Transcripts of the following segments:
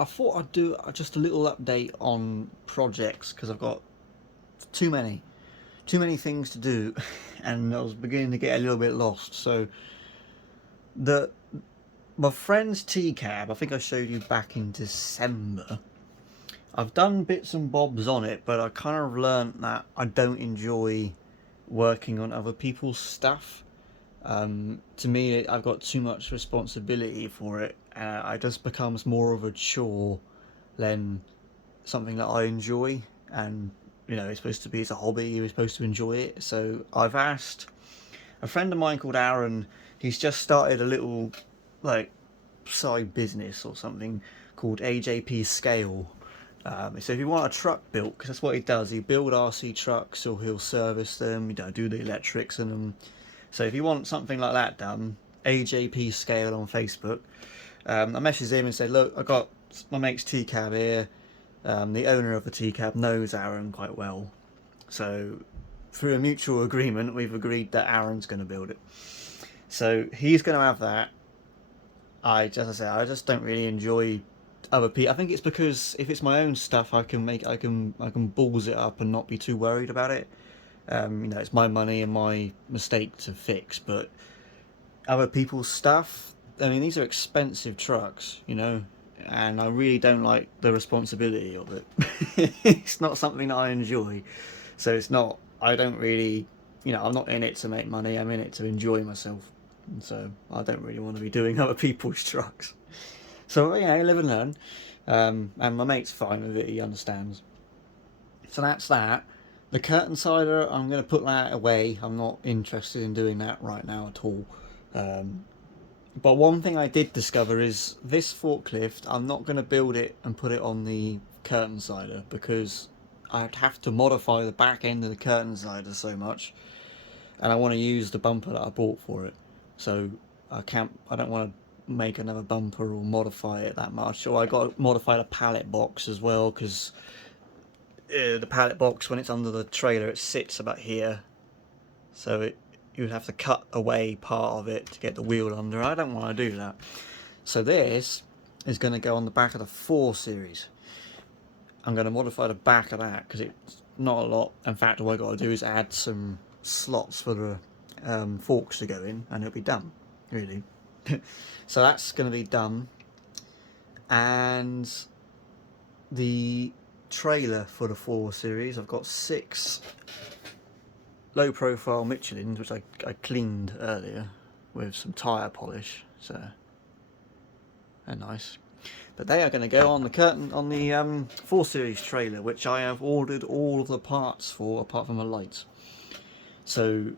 I thought I'd do just a little update on projects because I've got too many, too many things to do, and I was beginning to get a little bit lost. So the my friend's T cab, I think I showed you back in December. I've done bits and bobs on it, but I kind of learnt that I don't enjoy working on other people's stuff. To me, I've got too much responsibility for it. It just becomes more of a chore than something that I enjoy. And it's supposed to be, it's a hobby. You're supposed to enjoy it. So I've asked a friend of mine called Aaron. He's just started a little like side business or something called AJP Scale. So if you want a truck built, because that's what he does, he build RC trucks or he'll service them, do the electrics in them. So if you want something like that done, AJP Scale on Facebook. I messaged him and said, look, I got my mate's T-cab here. The owner of the T-cab knows Aaron quite well. So through a mutual agreement, we've agreed that Aaron's going to build it. So he's going to have that. I just don't really enjoy other people. I think it's because if it's my own stuff, I can balls it up and not be too worried about it. It's my money and my mistake to fix. But other people's stuff, I mean, these are expensive trucks, and I really don't like the responsibility of it. It's not something that I enjoy. So it's not. I don't really, I'm not in it to make money. I'm in it to enjoy myself. And so I don't really want to be doing other people's trucks. So live and learn. And my mate's fine with it. He understands. So that's that. The curtain sider, I'm going to put that away. I'm not interested in doing that right now at all. But one thing I did discover is this forklift, I'm not going to build it and put it on the curtain sider because I'd have to modify the back end of the curtain sider so much, and I want to use the bumper that I bought for it. So I don't want to make another bumper or modify it that much. Or I got to modify the pallet box as well because the pallet box, when it's under the trailer, it sits about here. So you would have to cut away part of it to get the wheel under. I don't want to do that. So this is going to go on the back of the 4 Series. I'm going to modify the back of that because it's not a lot. In fact, all I got to do is add some slots for the forks to go in, and it'll be done. Really. So that's going to be done. And the trailer for the 4 Series, I've got 6 low profile Michelins, which I cleaned earlier with some tyre polish, so they're nice. But they are going to go on the curtain on the 4 Series trailer, which I have ordered all of the parts for apart from the lights. So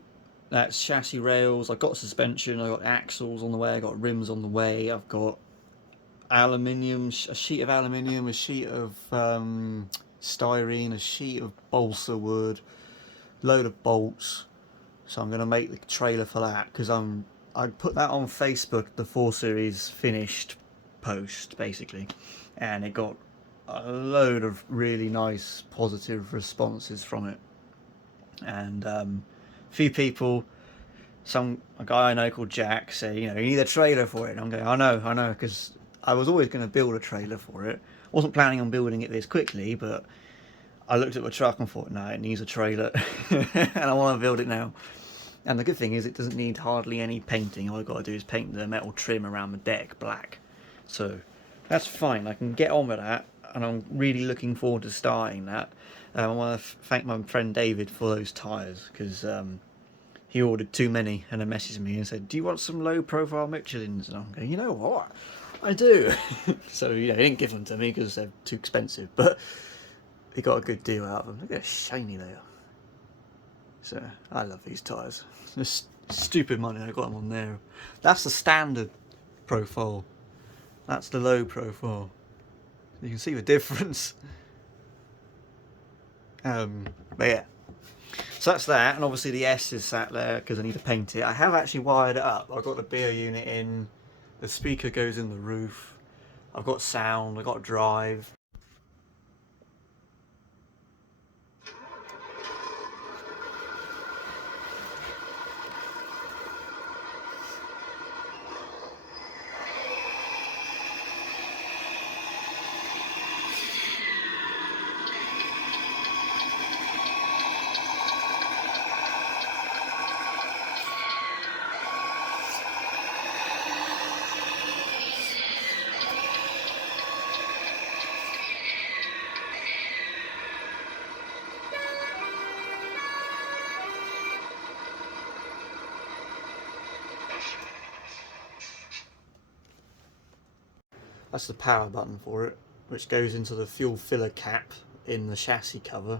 that's chassis rails, I've got suspension, I've got axles on the way, I've got rims on the way, I've got aluminium, a sheet of aluminium, a sheet of styrene, a sheet of balsa wood, load of bolts. So I'm going to make the trailer for that because I put that on Facebook, the 4 Series finished post basically, and it got a load of really nice positive responses from it. And a few people, a guy I know called Jack, say, you need a trailer for it. And I'm going, I know, because I was always going to build a trailer for it. Wasn't planning on building it this quickly, but I looked at the truck and thought, no, it needs a trailer, and I want to build it now. And the good thing is it doesn't need hardly any painting. All I've got to do is paint the metal trim around the deck black. So that's fine. I can get on with that, and I'm really looking forward to starting that. I want to thank my friend David for those tyres, because he ordered too many and then messaged me and said, do you want some low profile Michelins? And I'm going, you know what? I do. So he didn't give them to me because they're too expensive, but he got a good deal out of them. Look how shiny they are. So I love these tyres. It's stupid money I got them on there. That's the standard profile. That's the low profile. You can see the difference. But yeah. So that's that, and obviously the S is sat there because I need to paint it. I have actually wired it up. I've got the beer unit in. The speaker goes in the roof. I've got sound. I've got drive. That's the power button for it, which goes into the fuel filler cap in the chassis cover.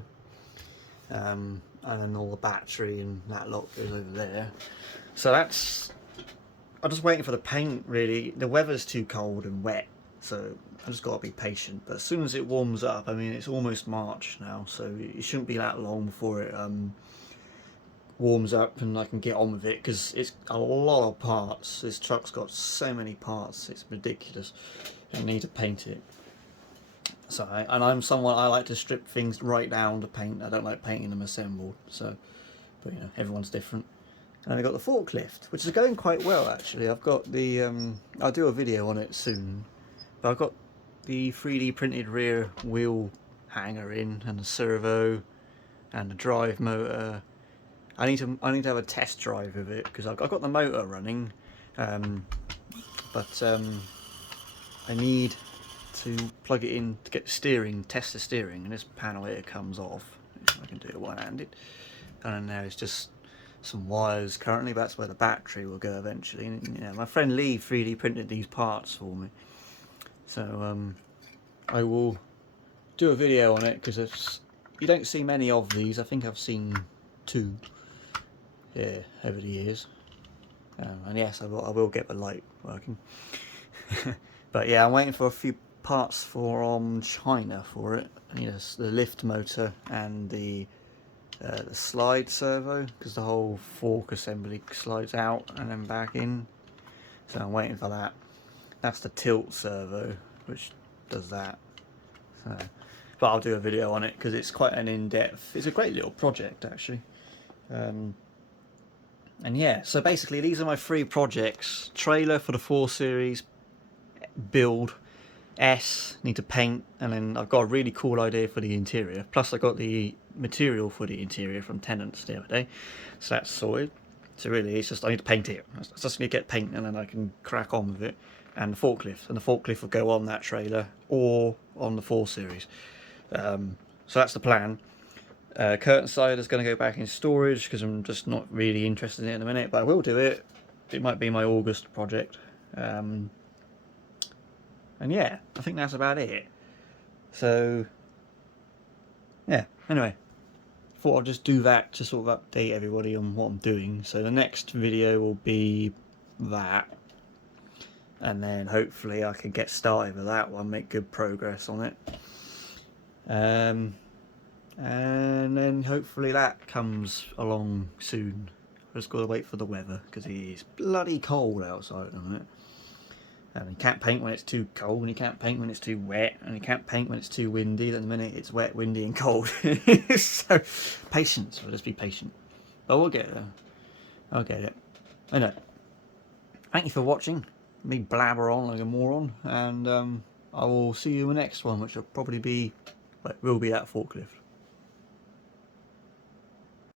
And then all the battery and that lot goes over there. So that's... I'm just waiting for the paint, really. The weather's too cold and wet, so I just got to be patient. But as soon as it warms up, I mean, it's almost March now, so it shouldn't be that long before it warms up and I can get on with it, because it's a lot of parts. This truck's got so many parts, it's ridiculous. I need to paint it. So, I'm someone, I like to strip things right down to paint. I don't like painting them assembled. So, but you know, everyone's different. And I've got the forklift, which is going quite well actually. I've got the, I'll do a video on it soon, but I've got the 3D printed rear wheel hanger in, and the servo, and the drive motor. I need to have a test drive of it, because I've got the motor running, but I need to plug it in to get the steering, test the steering, and this panel here comes off. I can do it one-handed, and then there's just some wires currently, but that's where the battery will go eventually. And, you know, my friend Lee 3D printed these parts for me, so I will do a video on it, because you don't see many of these. I think I've seen 2 over the years, and yes, I will get the light working. But yeah, I'm waiting for a few parts from China for it. I need the lift motor and the slide servo, because the whole fork assembly slides out and then back in, so I'm waiting for that. That's the tilt servo, which does that. So, but I'll do a video on it, because it's quite an in-depth, it's a great little project actually. And yeah, so basically these are my 3 projects: trailer for the 4 Series, build, need to paint, and then I've got a really cool idea for the interior. Plus I got the material for the interior from Tenants the other day, so that's sorted. So really it's just I need to paint it. I just need to get paint, and then I can crack on with it. And the forklift will go on that trailer or on the 4 Series. So that's the plan. Curtain side is going to go back in storage, because I'm just not really interested in it in a minute, but I will do it. It might be my August project. And yeah, I think that's about it. So yeah, anyway, thought I'd just do that to sort of update everybody on what I'm doing. So the next video will be that, and then hopefully I can get started with that one, make good progress on it. And then hopefully that comes along soon. I just got to wait for the weather, because it is bloody cold outside at the minute. And you can't paint when it's too cold, and you can't paint when it's too wet, and you can't paint when it's too windy. At the minute it's wet, windy and cold. So patience, we'll just be patient. But we'll get there. I'll get it. Anyway, thank you for watching me blabber on like a moron, and I will see you in the next one, which will probably be, will be that forklift.